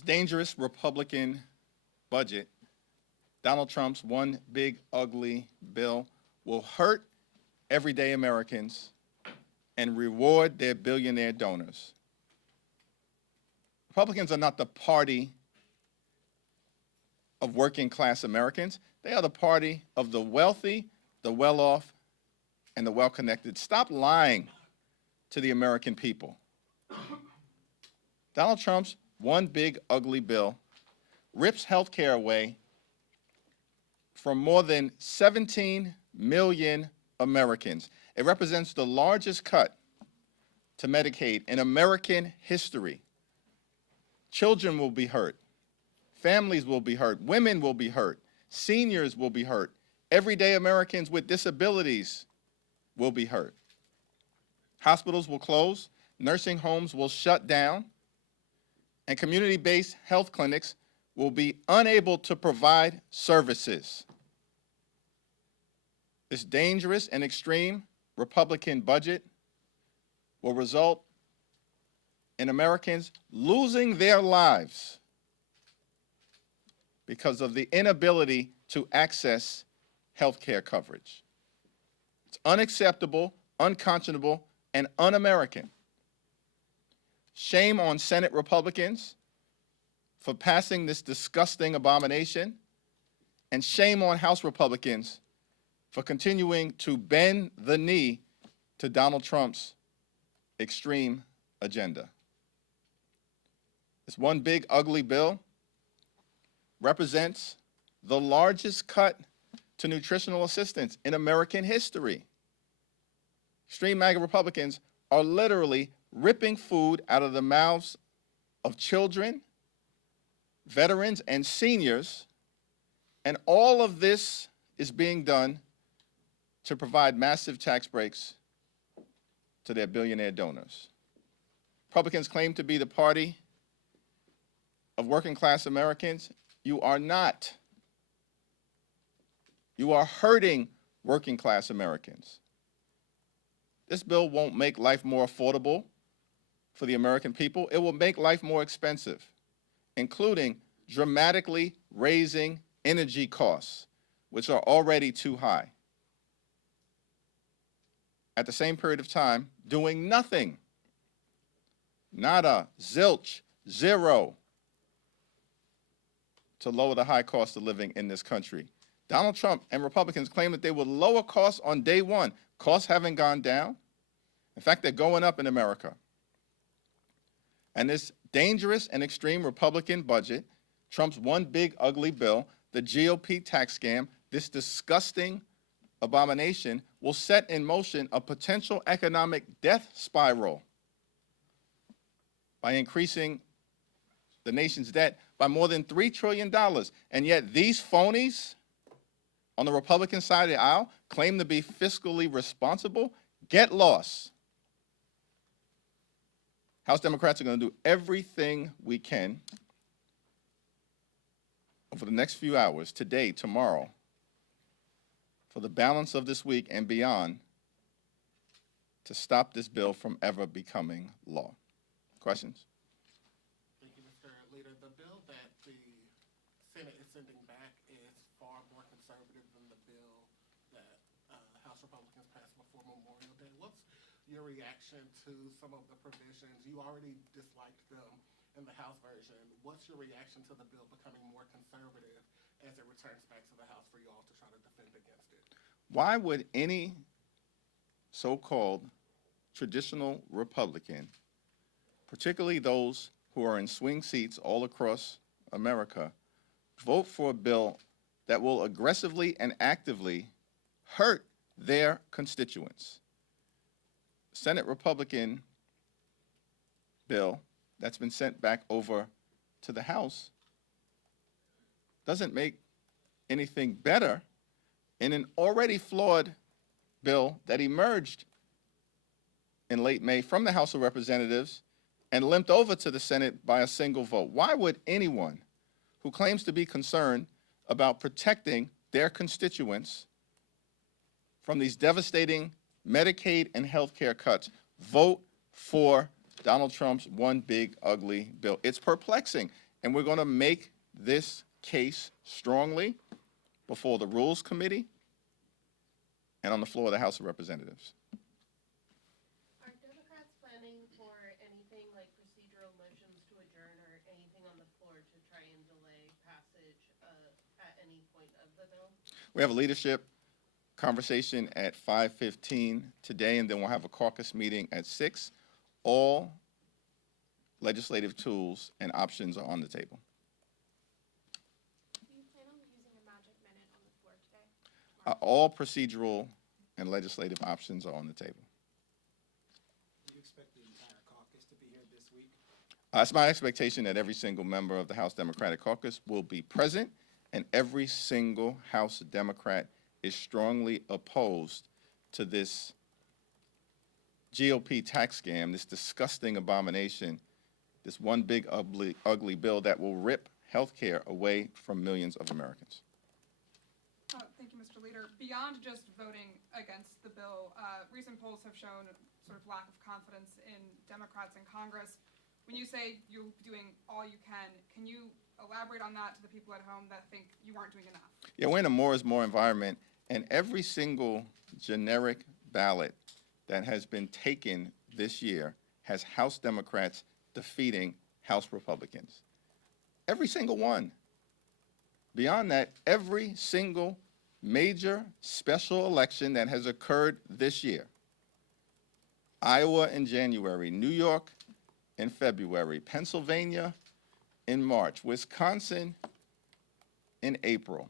This dangerous Republican budget, Donald Trump's one big ugly bill, will hurt everyday Americans and reward their billionaire donors. Republicans are not the party of working class Americans. They are the party of the wealthy, the well-off, and the well-connected. Stop lying to the American people. Donald Trump's one big ugly bill rips health care away from more than 17 million Americans. It represents the largest cut to Medicaid in American history. Children will be hurt. Families will be hurt. Women will be hurt. Seniors will be hurt. Everyday Americans with disabilities will be hurt. Hospitals will close. Nursing homes will shut down. And community-based health clinics will be unable to provide services. This dangerous and extreme Republican budget will result in Americans losing their lives because of the inability to access health care coverage. It's unacceptable, unconscionable, and un-American. Shame on Senate Republicans for passing this disgusting abomination, and shame on House Republicans for continuing to bend the knee to Donald Trump's extreme agenda. This one big ugly bill represents the largest cut to nutritional assistance in American history. Extreme MAGA Republicans are literally ripping food out of the mouths of children, veterans, and seniors, and all of this is being done to provide massive tax breaks to their billionaire donors. Republicans claim to be the party of working class Americans. You are not. You are hurting working class Americans. This bill won't make life more affordable for the American people. It will make life more expensive, including dramatically raising energy costs, which are already too high. At the same period of time, doing nothing, nada, zilch, zero, to lower the high cost of living in this country. Donald Trump and Republicans claim that they will lower costs on day one. Costs haven't gone down. In fact, they're going up in America. And this dangerous and extreme Republican budget, Trump's one big ugly bill, the GOP tax scam, this disgusting abomination will set in motion a potential economic death spiral by increasing the nation's debt by more than $3 trillion. And yet these phonies on the Republican side of the aisle claim to be fiscally responsible. Get lost. House Democrats are going to do everything we can over the next few hours, today, tomorrow, for the balance of this week and beyond, to stop this bill from ever becoming law. Questions? Thank you, Mr. Leader. The bill that the Senate is sending back is far more conservative than the bill that House Republicans passed before Memorial Day. What's your reaction to some of the provisions? You already disliked them in the House version. What's your reaction to the bill becoming more conservative as it returns back to the House for you all to try to defend against it? Why would any so-called traditional Republican, particularly those who are in swing seats all across America, vote for a bill that will aggressively and actively hurt their constituents? Senate Republican bill that's been sent back over to the House doesn't make anything better in an already flawed bill that emerged in late May from the House of Representatives and limped over to the Senate by a single vote. Why would anyone who claims to be concerned about protecting their constituents from these devastating Medicaid and health care cuts vote for Donald Trump's one big ugly bill. It's perplexing, and we're going to make this case strongly before the Rules Committee and on the floor of the House of Representatives. Are Democrats planning for anything like procedural motions to adjourn or anything on the floor to try and delay passage at any point of the bill? We have a leadership conversation at 5:15 today, and then we'll have a caucus meeting at 6. All legislative tools and options are on the table. Do you plan on using a magic minute on the floor today? All procedural and legislative options are on the table. Do you expect the entire caucus to be here this week? It's my expectation that every single member of the House Democratic Caucus will be present, and every single House Democrat is strongly opposed to this GOP tax scam, this disgusting abomination, this one big ugly bill that will rip health care away from millions of Americans. Thank you, Mr. Leader. Beyond just voting against the bill, recent polls have shown sort of lack of confidence in Democrats in Congress. When you say you're doing all you can you elaborate on that to the people at home that think you aren't doing enough? Yeah, we're in a more is more environment, and every single generic ballot that has been taken this year has House Democrats defeating House Republicans. Every single one. Beyond that, every single major special election that has occurred this year, Iowa in January, New York in February, Pennsylvania in March, Wisconsin in April,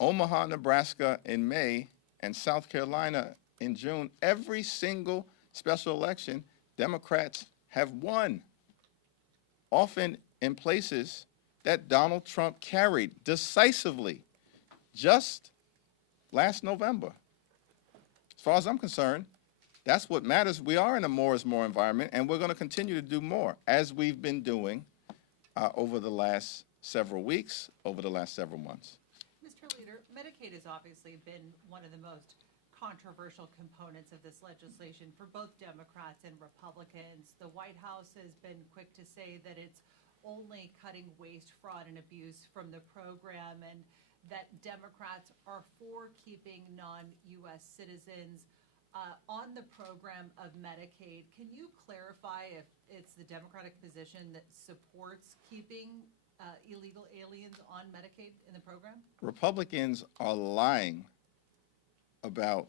Omaha, Nebraska in May, and South Carolina in June, every single special election, Democrats have won, often in places that Donald Trump carried decisively just last November. As far as I'm concerned, that's what matters. We are in a more is more environment, and we're going to continue to do more, as we've been doing over the last several weeks, over the last several months. Mr. Leader, Medicaid has obviously been one of the most controversial components of this legislation for both Democrats and Republicans. The White House has been quick to say that it's only cutting waste, fraud, and abuse from the program, and that Democrats are for keeping non-U.S. citizens on the program of Medicaid. Can you clarify if it's the Democratic position that supports keeping illegal aliens on Medicaid in the program? Republicans are lying about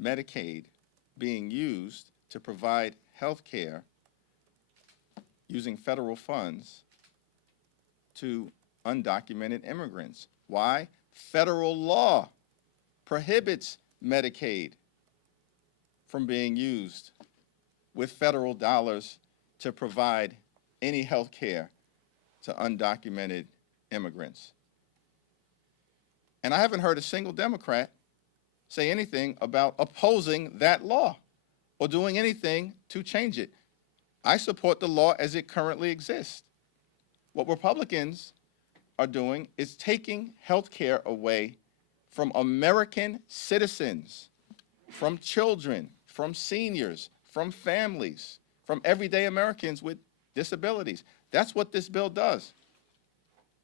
Medicaid being used to provide health care using federal funds to undocumented immigrants. Why? Federal law prohibits Medicaid from being used with federal dollars to provide any health care to undocumented immigrants. And I haven't heard a single Democrat say anything about opposing that law or doing anything to change it. I support the law as it currently exists. What Republicans are doing is taking health care away from American citizens, from children, from seniors, from families, from everyday Americans with disabilities. That's what this bill does,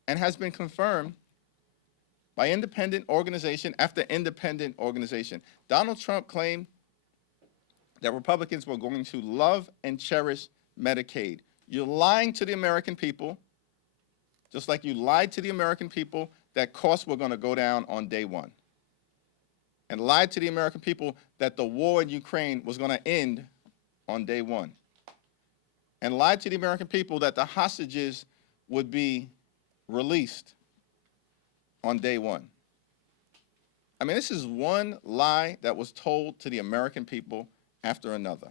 and has been confirmed by independent organization after independent organization. Donald Trump claimed that Republicans were going to love and cherish Medicaid. You're lying to the American people, just like you lied to the American people that costs were going to go down on day one, and lied to the American people that the war in Ukraine was going to end on day one, and lied to the American people that the hostages would be released on day one. I mean, this is one lie that was told to the American people after another.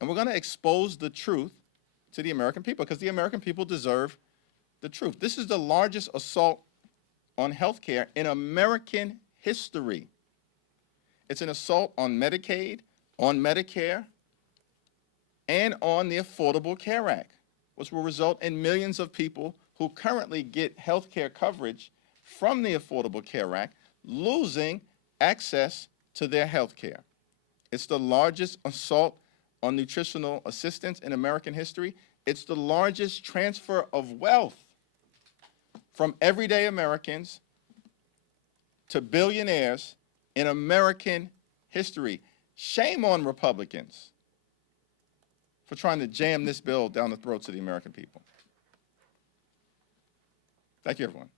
And we're going to expose the truth to the American people, because the American people deserve the truth. This is the largest assault on health care in American history. It's an assault on Medicaid, on Medicare, and on the Affordable Care Act, which will result in millions of people who currently get health care coverage from the Affordable Care Act losing access to their health care. It's the largest assault on nutritional assistance in American history. It's the largest transfer of wealth from everyday Americans to billionaires in American history. Shame on Republicans for trying to jam this bill down the throats of the American people. Thank you, everyone.